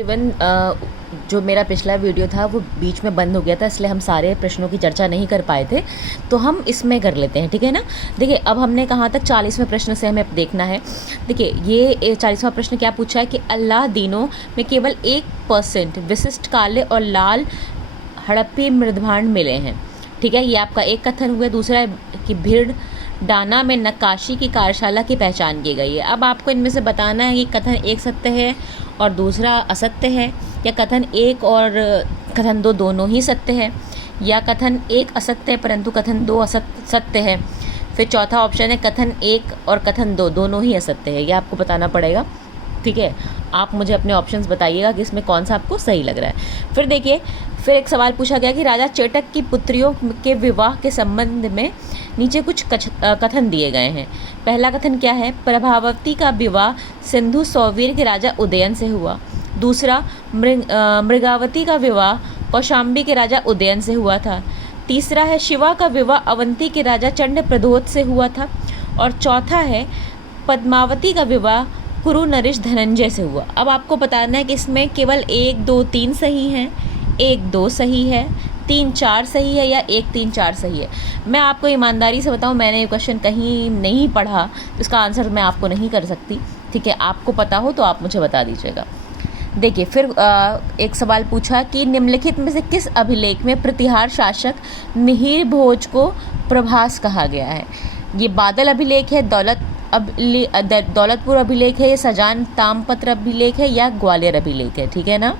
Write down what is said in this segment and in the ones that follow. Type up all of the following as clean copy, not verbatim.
Even जो मेरा पिछला वीडियो था वो बीच में बंद हो गया था, इसलिए हम सारे प्रश्नों की चर्चा नहीं कर पाए थे, तो हम इसमें कर लेते हैं, ठीक है ना। देखिए अब हमने कहाँ तक 40वें प्रश्न से हमें देखना है। देखिए ये 40वां प्रश्न क्या पूछा है कि अल्लाह दीनों में केवल 1% विशिष्ट काले और लाल हड़प्पी मृदभांड मिले हैं, ठीक है। ये आपका एक कथन हुआ। दूसरा है कि भीड़ डाना में नक्काशी की कार्यशाला की पहचान की गई है। अब आपको इनमें से बताना है कि कथन एक सत्य है और दूसरा असत्य है, या कथन एक और कथन दो दोनों ही सत्य है, या कथन एक असत्य है परंतु कथन दो सत्य है। फिर चौथा ऑप्शन है कथन एक और कथन दो दोनों ही असत्य है। ये आपको बताना पड़ेगा, ठीक है। आप मुझे अपने ऑप्शंस बताइएगा कि इसमें कौन सा आपको सही लग रहा है। फिर देखिए, फिर एक सवाल पूछा गया कि राजा चेटक की पुत्रियों के विवाह के संबंध में नीचे कुछ कथन दिए गए हैं। पहला कथन क्या है? प्रभावती का विवाह सिंधु सौवीर के राजा उदयन से हुआ। दूसरा, मृगावती का विवाह कौशाम्बी के राजा उदयन से हुआ था। तीसरा है शिवा का विवाह अवंती के राजा चंड प्रदोत से हुआ था। और चौथा है पद्मावती का विवाह कुरु नरेश धनंजय से हुआ। अब आपको बताना है कि इसमें केवल 1, 2, 3 सही हैं, 1, 2 सही है, 3, 4 सही है, या 1, 3, 4 सही है। मैं आपको ईमानदारी से बताऊं, मैंने ये क्वेश्चन कहीं नहीं पढ़ा, तो इसका आंसर मैं आपको नहीं कर सकती, ठीक है। आपको पता हो तो आप मुझे बता दीजिएगा। देखिए फिर एक सवाल पूछा कि निम्नलिखित में से किस अभिलेख में प्रतिहार शासक मिहिर भोज को प्रभास कहा गया है? ये बादल अभिलेख है, दौलतपुर अभिलेख है, ये सजान तामपत्र अभिलेख है, या ग्वालियर अभिलेख है, ठीक है ना।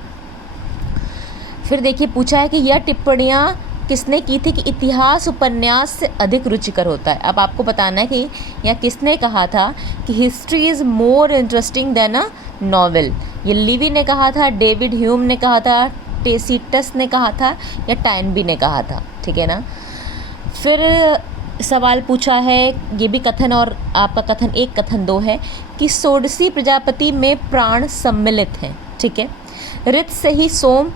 फिर देखिए पूछा है कि यह टिप्पणियाँ किसने की थी कि इतिहास उपन्यास से अधिक रुचिकर होता है। अब आपको बताना है कि यह किसने कहा था कि history is more interesting than a novel. ये लिवी ने कहा था, डेविड ह्यूम ने कहा था, टेसिटस ने कहा था, या टाइनबी ने कहा था, ठीक है ना। फिर सवाल पूछा है, ये भी कथन और आपका कथन एक कथन दो है कि षोडशी प्रजापति में प्राण सम्मिलित हैं, ठीक है। ऋत से ही सोम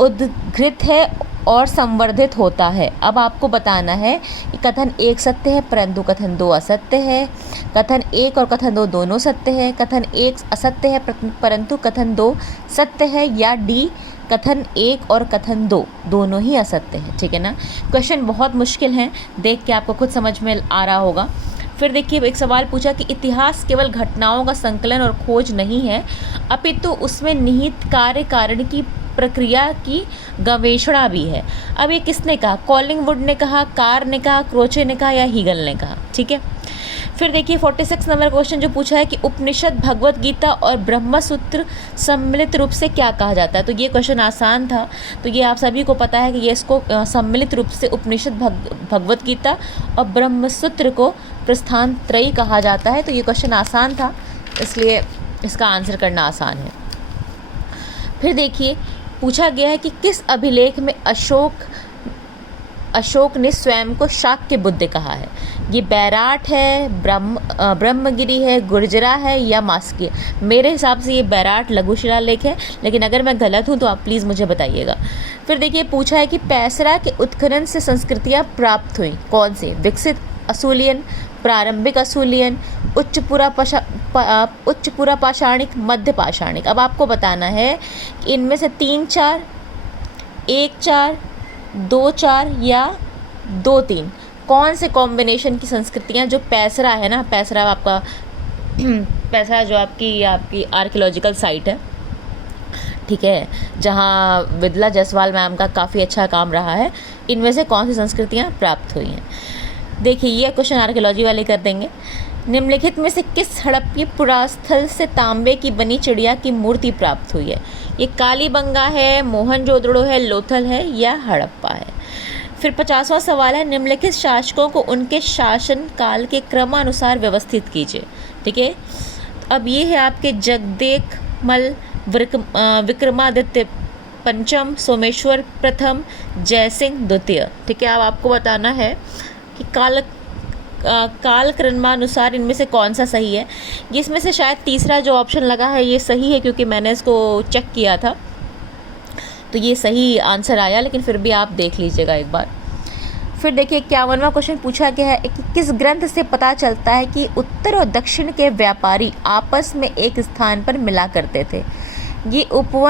उद्घृत है और संवर्धित होता है। अब आपको बताना है कि कथन एक सत्य है परंतु कथन दो असत्य है, कथन एक और कथन दो दोनों सत्य है, कथन एक असत्य है परंतु कथन दो सत्य है, या डी कथन एक और कथन दो दोनों ही असत्य है, ठीक है ना। क्वेश्चन बहुत मुश्किल है, देख के आपको खुद समझ में आ रहा होगा। फिर एक सवाल पूछा कि इतिहास केवल घटनाओं का संकलन और खोज नहीं है, अपितु उसमें निहित कार्य कारण की प्रक्रिया की गवेषणा भी है। अब ये किसने कहा? कॉलिंगवुड ने कहा, कार ने कहा, क्रोचे ने कहा, या हीगल ने कहा, ठीक है। फिर देखिए 46 नंबर क्वेश्चन जो पूछा है कि उपनिषद, भगवत गीता और ब्रह्मसूत्र सम्मिलित रूप से क्या कहा जाता है? तो ये क्वेश्चन आसान था, तो ये आप सभी को पता है कि ये इसको सम्मिलित रूप से उपनिषद, भगवत गीता और ब्रह्मसूत्र को प्रस्थान त्रयी कहा जाता है। तो ये क्वेश्चन आसान था, इसलिए इसका आंसर करना आसान है। फिर देखिए पूछा गया है कि किस अभिलेख में अशोक ने स्वयं को शाक्य बुद्ध कहा है? ये बैराट है, ब्रह्मगिरी है, गुर्जरा है, या मास्की? मेरे हिसाब से ये बैराट लघु शिलालेख है, लेकिन अगर मैं गलत हूँ तो आप प्लीज़ मुझे बताइएगा। फिर देखिए पूछा है कि पैसरा के उत्खनन से संस्कृतियाँ प्राप्त हुई, कौन से? विकसित असूलियन, प्रारंभिक असूलियन, उच्च पुरा पाषाणिक, मध्य पाषाणिक। अब आपको बताना है कि इनमें से 3, 4, 1, 4, 2, 4 या 2, 3 कौन से कॉम्बिनेशन की संस्कृतियाँ, जो पैसरा है ना, पैसरा आपका पैसरा जो आपकी आर्कियोलॉजिकल साइट है, ठीक है, जहाँ विदला जायसवाल मैम का काफ़ी अच्छा काम रहा है, इनमें से कौन सी संस्कृतियाँ प्राप्त हुई हैं? देखिए ये क्वेश्चन आर्कियोलॉजी वाले कर देंगे। निम्नलिखित में से किस हड़प्पी पुरास्थल से तांबे की बनी चिड़िया की मूर्ति प्राप्त हुई है? ये कालीबंगा है, मोहनजोदड़ो है, लोथल है, या हड़प्पा है? फिर 50वां सवाल है, निम्नलिखित शासकों को उनके शासन काल के क्रमानुसार व्यवस्थित कीजिए, ठीक है। अब ये है आपके जगदेकमल विक्रमादित्य पंचम, सोमेश्वर प्रथम, जयसिंह द्वितीय, ठीक है। अब आपको बताना है कि काल क्रमानुसार इनमें से कौन सा सही है। इसमें से शायद तीसरा जो ऑप्शन लगा है ये सही है, क्योंकि मैंने इसको चेक किया था, तो ये सही आंसर आया, लेकिन फिर भी आप देख लीजिएगा एक बार। फिर देखिए 51वां क्वेश्चन पूछा गया है कि किस ग्रंथ से पता चलता है कि उत्तर और दक्षिण के व्यापारी आपस में एक स्थान पर मिला करते थे? ये उपवन